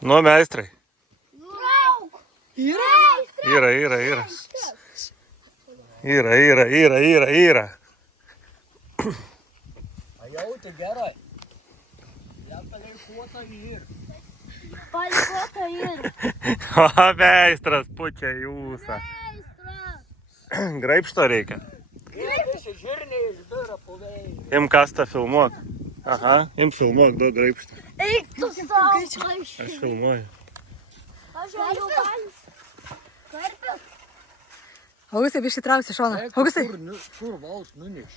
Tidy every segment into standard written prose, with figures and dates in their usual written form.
Nu, meistrai. Yra. Yra. A jau tai gerai. Jam palikuota ir. Palikuota ir. O, meistras pučia jūsą. Meistras. Graibšto reikia. Visi žirniai išbira po vėjų. Im kastą filmuok. Aha, im filmuok, duok graibštą. Eik tu savo. Aš filmuoju. Aš jau galis. Karpis. Augustai, biškai trauksi šoną. Augustai. Kur vaus nuneš?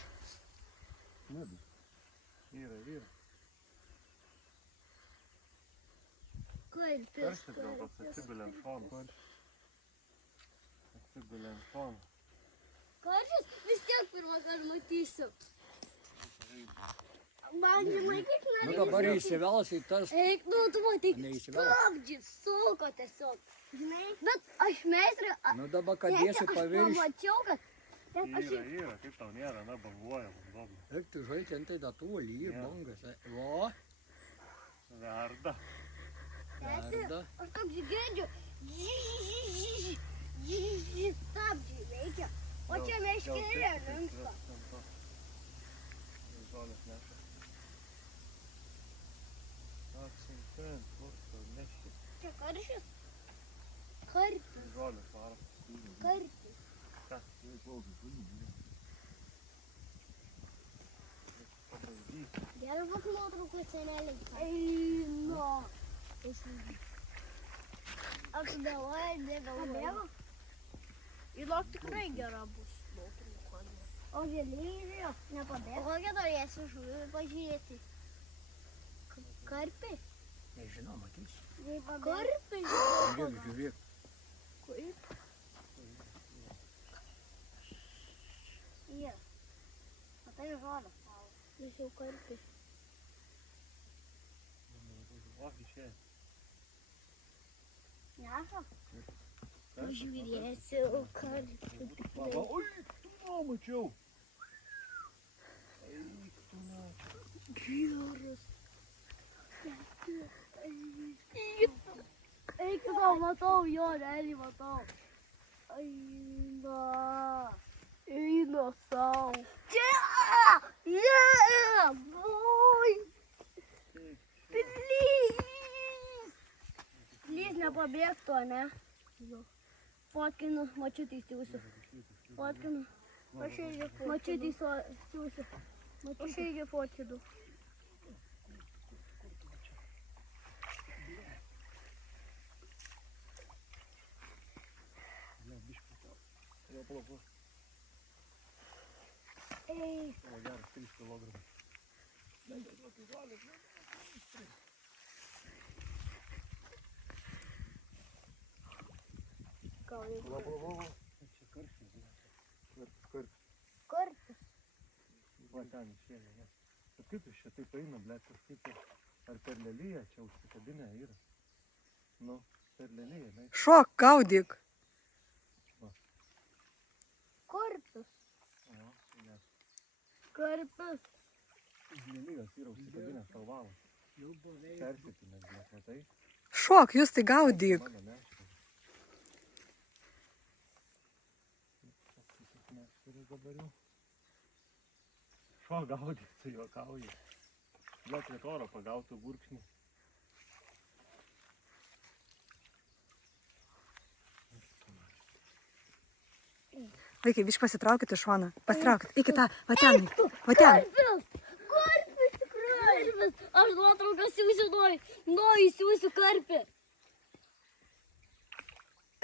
Yra. Karpis. Atsigulė ant šono. Karpis vis tiek pirmą kartą matysiu. Man žinokit, Nu dabar įsivels į tas. Eik, nu tu matyk, Neįsivels. stabdžiai suko tiesiog. Žinai, bet aš meistrė, Nu dabar kadėsi pavirš. pamačiau, kad... Aš Yra, kaip tau nėra, na, banguoja, vanduo. Eik tu žaidži ant tai datulį ir bangas. Vo, Verda. verda. aš toks girdžiu. Stabdžiai veikia. O čia meškerė linksta. Žolės neša. Čia karšis? Karpis. Žolės varo. Karpis. Gelbok nuotraukų senelį. Eina. Apsidėloja, nebėgo. Įlok tikrai gera bus nuotrauka. O vėlyvėjo, nepabėgo. O kokia norėsi žuvį pažiūrėti? Karpį? Nežinau, matysi. Karpį? Žiūrėk, žiūrėk. Kaip? Jie. Matai žolę. Jis jau karpį. O, išėjai. Neša? Pažiūrėsiu karpį. Oi, tu mačiau. Eik, tu na. Geras. Eik, tu tau matau, jo, realiai matau. Eina sau. Čia! Oi! Plys nepabėgtų, ne? Fotkinu, mačiutį įsiūsiu. Fotkinu. Mačiutį įsiūsiu. Aš irgi fotkinu. Ei. O, geras, 3 kilogramai. Gal jeigu... Va. Čia karštis. Karpis. Va, ten išėlė, ne. Bet kaip iš čia taip eina, blėt, kažkaip ar per lelyje čia užsikabinę yra? Nu, per lelyje, ne? Šok, gaudyk. Karpis. O, ne. Karpis. Lelyjas yra užsikabinę salvavą. Persipinęs, blėt, matai? Šok, jūs tai gaudyk. Mano meškė. Dabar jau. Šuo gaudyk, tu juokauji. Blėt, prie oro pagautų burkšnį. Vaikai, biškai pasitraukite šoną. Pasitraukite. Iki tą, va ten. Va ten. Karpis tikrai. Aš nuotrauką siūsiu, įsiūsiu karpį.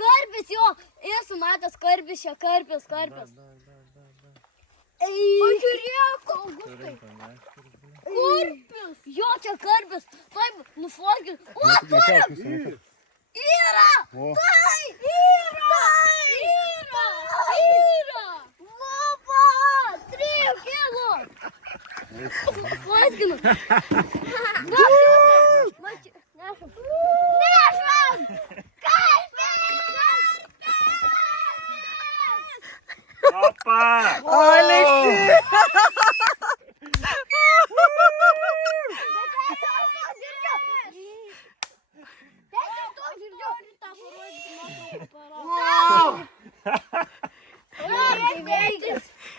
Karpis, jo. Esu matęs karpis, čia karpis. Pažiūrėk, Augustai. Karpis. Jo, čia karpis. Taip, nufotkink. O, turim. Yra. Tai. Yra. Vapa. 3 kilų. Fotkinu. Nešam. Opa!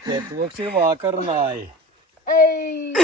Pietuoksi vakar nai. Ei.